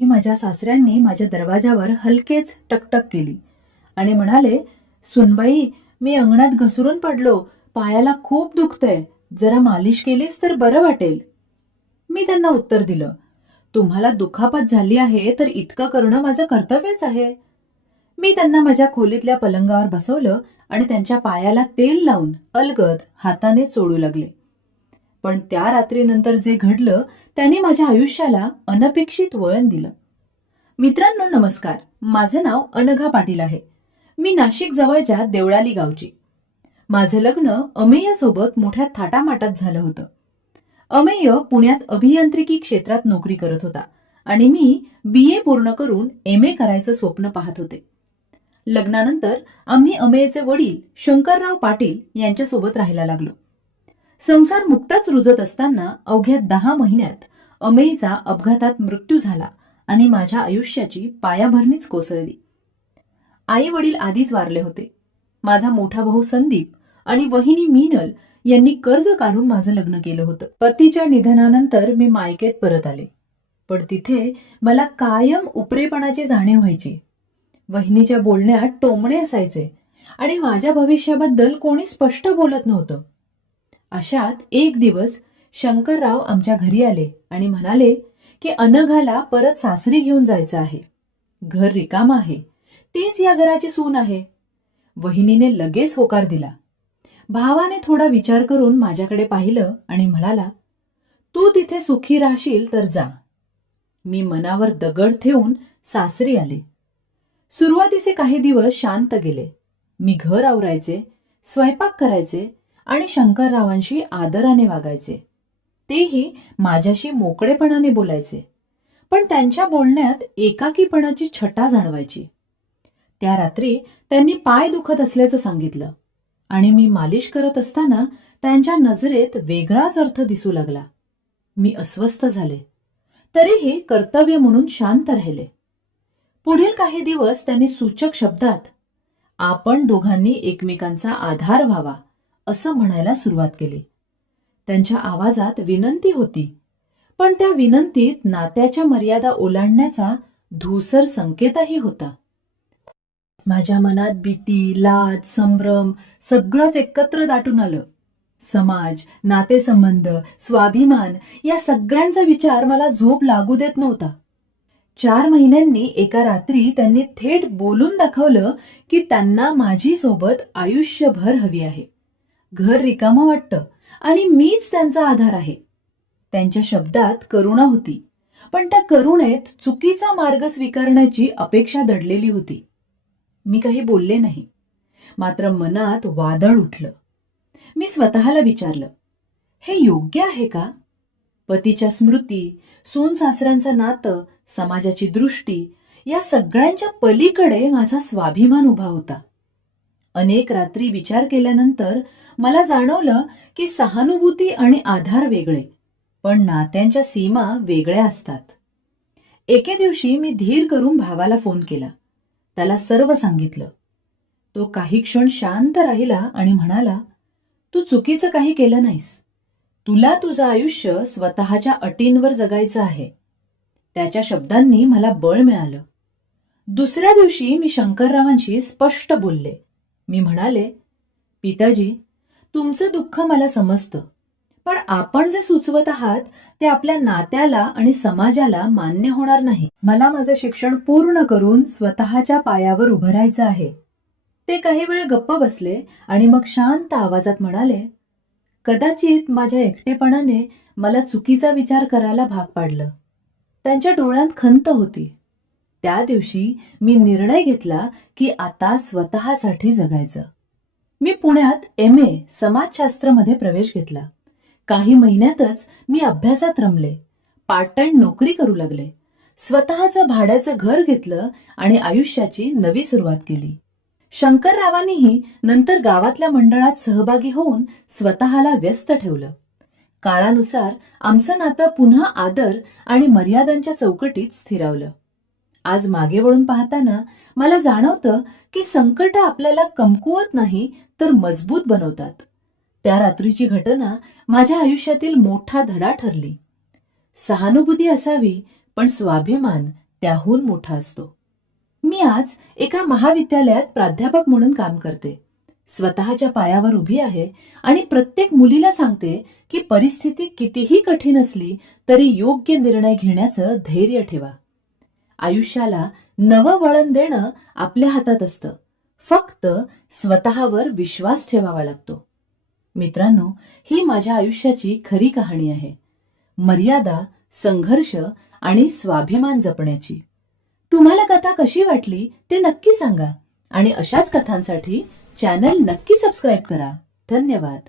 हे माझ्या सासऱ्यांनी माझ्या दरवाजावर हलकेच टकटक केली आणि म्हणाले, "सुनबाई, मी अंगणात घसरून पडलो, पायाला खूप दुखतंय, जरा मालिश केलीस तर बरं वाटेल." मी त्यांना उत्तर दिलं, "तुम्हाला दुखापत झाली आहे तर इतकं करणं माझं कर्तव्यच आहे." मी त्यांना माझ्या खोलीतल्या पलंगावर बसवलं आणि त्यांच्या पायाला तेल लावून अलगद हाताने चोळू लागले. पण त्या रात्रीनंतर जे घडलं त्याने माझ्या आयुष्याला अनपेक्षित वळण दिलं. मित्रांनो नमस्कार, माझं नाव अनघा पाटील आहे. मी नाशिक जवळच्या देवळाली गावची. माझं लग्न अमेय सोबत मोठ्या थाटामाटात झालं होतं. अमेय पुण्यात अभियांत्रिकी क्षेत्रात नोकरी करत होता आणि मी BA पूर्ण करून MA करायचं स्वप्न पाहत होते. लग्नानंतर आम्ही अमेयचे वडील शंकरराव पाटील यांच्यासोबत राहायला लागलो. संसार नुकताच रुजत असताना अवघ्या 10 महिन्यात अमेयचा अपघातात मृत्यू झाला आणि माझ्या आयुष्याची पायाभरणीच कोसळली. आई वडील आधीच वारले होते. माझा मोठा भाऊ संदीप आणि वहिनी मीनल यांनी कर्ज काढून माझं लग्न केलं होतं. पतीच्या निधनानंतर मी मायकेत परत आले, पण तिथे मला कायम उपरेपणाची जाणीव व्हायची. वहिनीच्या बोलण्यात टोमणे असायचे आणि माझ्या भविष्याबद्दल कोणी स्पष्ट बोलत नव्हतं. अशात एक दिवस शंकरराव आमच्या घरी आले आणि म्हणाले की अनघाला परत सासरी घेऊन जायचं आहे. घर रिकाम आहे, तीच या घराची सून आहे. वहिनीने लगेच होकार दिला. भावाने थोडा विचार करून माझ्याकडे पाहिलं आणि म्हणाला, "तू तिथे सुखी राहशील तर जा." मी मनावर दगड ठेवून सासरी आले. सुरुवातीचे काही दिवस शांत गेले. मी घर आवरायचे, स्वयंपाक करायचे आणि शंकररावांशी आदराने वागायचे. तेही माझ्याशी मोकळेपणाने बोलायचे, पण त्यांच्या बोलण्यात एकाकीपणाची छटा जाणवायची. त्या रात्री त्यांनी पाय दुखत असल्याचं सांगितलं आणि मी मालिश करत असताना त्यांच्या नजरेत वेगळाच अर्थ दिसू लागला. मी अस्वस्थ झाले, तरीही कर्तव्य म्हणून शांत राहिले. पुढील काही दिवस त्यांनी सूचक शब्दात "आपण दोघांनी एकमेकांचा आधार व्हावा" असं म्हणायला सुरुवात केली. त्यांच्या आवाजात विनंती होती, पण त्या विनंतीत नात्याच्या मर्यादा ओलांडण्याचा धूसर संकेतही होता. माझ्या मनात भीती, लाज, संभ्रम सगळंच एकत्र दाटून आलं. समाज, नातेसंबंध, स्वाभिमान या सगळ्यांचा विचार मला झोप लागू देत नव्हता. 4 महिन्यांनी एका रात्री त्यांनी थेट बोलून दाखवलं की त्यांना माझी सोबत आयुष्यभर हवी आहे. घर रिकामं वाटतं आणि मीच त्यांचा आधार आहे. त्यांच्या शब्दात करुणा होती, पण त्या करुणेत चुकीचा मार्ग स्वीकारण्याची अपेक्षा दडलेली होती. मी काही बोलले नाही, मात्र मनात वादळ उठलं. मी स्वतःला विचारलं, हे योग्य आहे का? पतीच्या स्मृती, सून सासऱ्यांचं नातं, समाजाची दृष्टी या सगळ्यांच्या पलीकडे माझा स्वाभिमान उभा होता. अनेक रात्री विचार केल्यानंतर मला जाणवलं की सहानुभूती आणि आधार वेगळे, पण नात्यांच्या सीमा वेगळ्या असतात. एके दिवशी मी धीर करून भावाला फोन केला. त्याला सर्व सांगितलं. तो काही क्षण शांत राहिला आणि म्हणाला, "तू चुकीचं काही केलं नाहीस. तुला तुझं आयुष्य स्वतःच्या अटींवर जगायचं आहे." त्याच्या शब्दांनी मला बळ मिळालं. दुसऱ्या दिवशी मी शंकररावांशी स्पष्ट बोलले. मी म्हणाले, "पिताजी, तुमचं दुःख मला समजतं, पण आपण जे सुचवत आहात ते आपल्या नात्याला आणि समाजाला मान्य होणार नाही. मला माझं शिक्षण पूर्ण करून स्वतःच्या पायावर उभं राहायचं आहे." ते काही वेळ गप्प बसले आणि मग शांत आवाजात म्हणाले, "कदाचित माझ्या एकटेपणाने मला चुकीचा विचार करायला भाग पाडलं." त्यांच्या डोळ्यात खंत होती. त्या दिवशी मी निर्णय घेतला की आता स्वतःसाठी जगायचं. मी पुण्यात MA समाजशास्त्रामध्ये प्रवेश घेतला. काही महिन्यातच मी अभ्यासात रमले, पार्ट टाइम नोकरी करू लागले, स्वतःचं भाड्याचं घर घेतलं आणि आयुष्याची नवी सुरुवात केली. शंकररावांनीही नंतर गावातल्या मंडळात सहभागी होऊन स्वतःला व्यस्त ठेवलं. काळानुसार आमचं नातं पुन्हा आदर आणि मर्यादांच्या चौकटीत स्थिरावलं. आज मागे वळून पाहताना मला जाणवतं की संकट आपल्याला कमकुवत नाही तर मजबूत बनवतात. त्या रात्रीची घटना माझ्या आयुष्यातील मोठा धडा ठरली. सहानुभूती असावी, पण स्वाभिमान, त्याहून मोठा असतो. मी आज एका महाविद्यालयात प्राध्यापक म्हणून काम करते. स्वतःच्या पायावर उभी आहे आणि प्रत्येक मुलीला सांगते की परिस्थिती कितीही कठीण असली तरी योग्य निर्णय घेण्याचं धैर्य ठेवा. आयुष्याला नवं वळण देणं आपल्या हातात असतं. फक्त स्वतःवर विश्वास ठेवावा लागतो. मित्रांनो, ही माझ्या आयुष्याची खरी कहाणी आहे. मर्यादा, संघर्ष आणि स्वाभिमान जपण्याची. तुम्हाला कथा कशी वाटली ते नक्की सांगा आणि अशाच कथांसाठी चॅनल नक्की सबस्क्राईब करा. धन्यवाद.